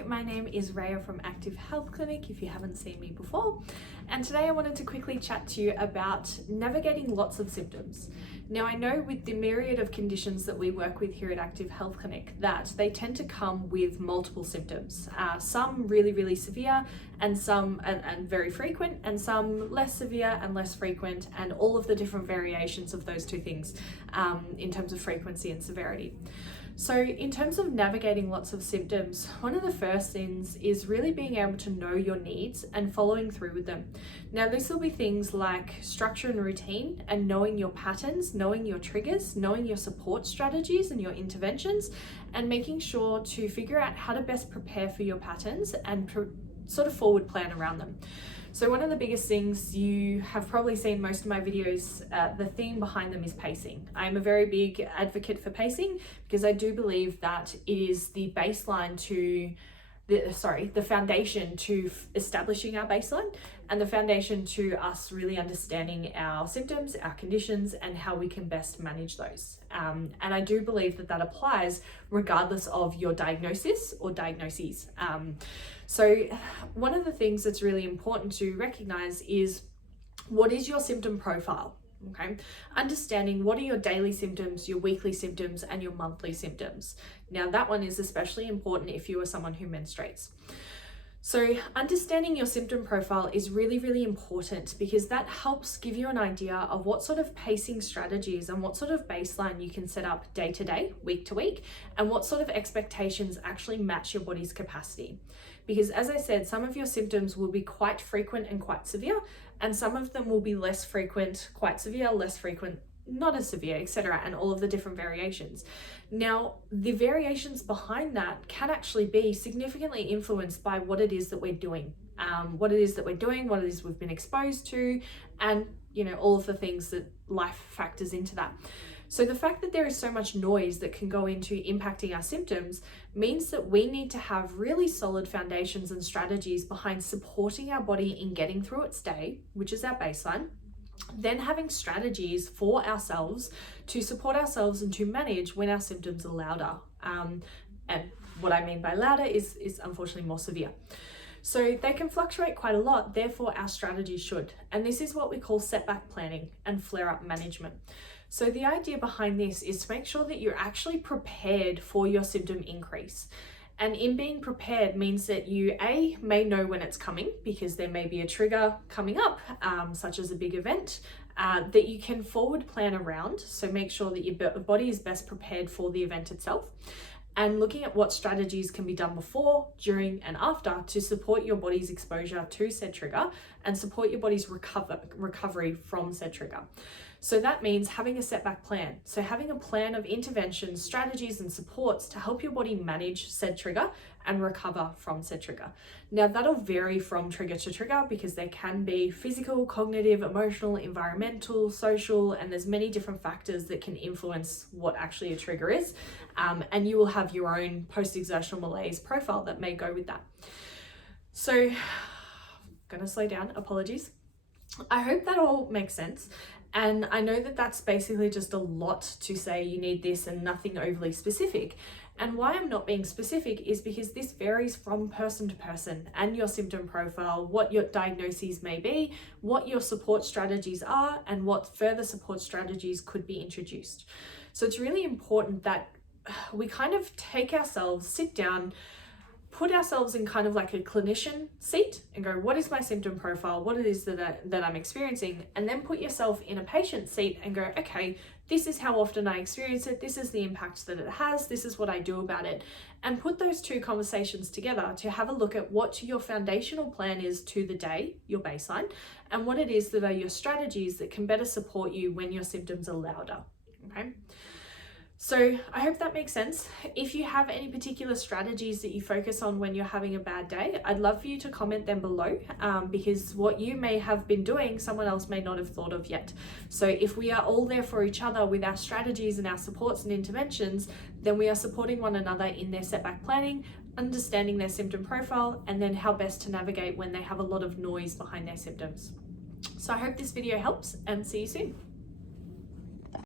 Hello, my name is Rhea from Active Health Clinic, if you haven't seen me before. And today I wanted to quickly chat to you about navigating lots of symptoms. Now I know with the myriad of conditions that we work with here at Active Health Clinic that they tend to come with multiple symptoms. Some really severe and some and very frequent, and some less severe and less frequent, and all of the different variations of those two things in terms of frequency and severity. So in terms of navigating lots of symptoms, one of the first things is really being able to know your needs and following through with them. Now this will be things like structure and routine, and knowing your patterns, knowing your triggers, knowing your support strategies and your interventions, and making sure to figure out how to best prepare for your patterns and sort of forward plan around them. So one of the biggest things, you have probably seen most of my videos, the theme behind them is pacing. I'm a very big advocate for pacing because I do believe that it is the baseline to, the foundation to establishing our baseline, and the foundation to us really understanding our symptoms, our conditions, and how we can best manage those. And I do believe that that applies regardless of your diagnosis or diagnoses. So one of the things that's really important to recognize is, what is your symptom profile? Okay, understanding what are your daily symptoms, your weekly symptoms, and your monthly symptoms. Now that one is especially important if you are someone who menstruates. So understanding your symptom profile is really important because that helps give you an idea of what sort of pacing strategies and what sort of baseline you can set up day to day, week to week, and what sort of expectations actually match your body's capacity. Because as I said, some of your symptoms will be quite frequent and quite severe, and some of them will be less frequent, quite severe, less frequent, not as severe, etc., and all of the different variations. Now, the variations behind that can actually be significantly influenced by what it is that we're doing, what it is we've been exposed to, and all of the things that life factors into that. So the fact that there is so much noise that can go into impacting our symptoms means that we need to have really solid foundations and strategies behind supporting our body in getting through its day, which is our baseline. Then having strategies for ourselves to support ourselves and to manage when our symptoms are louder. And what I mean by louder is unfortunately more severe. So they can fluctuate quite a lot, therefore our strategies should. And this is what we call setback planning and flare-up management. So the idea behind this is to make sure that you're actually prepared for your symptom increase. And in being prepared means that you may know when it's coming, because there may be a trigger coming up, such as a big event, that you can forward plan around. So make sure that your body is best prepared for the event itself, and looking at what strategies can be done before, during, and after to support your body's exposure to said trigger and support your body's recovery from said trigger. So that means having a setback plan. So having a plan of interventions, strategies, and supports to help your body manage said trigger and recover from said trigger. Now that'll vary from trigger to trigger because there can be physical, cognitive, emotional, environmental, social, and there's many different factors that can influence what actually a trigger is. And you will have your own post-exertional malaise profile that may go with that. So I'm gonna slow down, apologies. I hope that all makes sense. And I know that that's basically just a lot to say you need this and nothing overly specific. And why I'm not being specific is because this varies from person to person and your symptom profile, what your diagnoses may be, what your support strategies are, and what further support strategies could be introduced. So it's really important that we kind of take ourselves, sit down, put ourselves in kind of like a clinician seat and go, what is my symptom profile? What it is that I'm experiencing? And then put yourself in a patient seat and go, okay, this is how often I experience it. This is the impact that it has. This is what I do about it. And put those two conversations together to have a look at what your foundational plan is to the day, your baseline, and what it is that are your strategies that can better support you when your symptoms are louder, okay? So I hope that makes sense. If you have any particular strategies that you focus on when you're having a bad day, I'd love for you to comment them below, because what you may have been doing, someone else may not have thought of yet. So if we are all there for each other with our strategies and our supports and interventions, then we are supporting one another in their setback planning, understanding their symptom profile, and then how best to navigate when they have a lot of noise behind their symptoms. So I hope this video helps, and see you soon.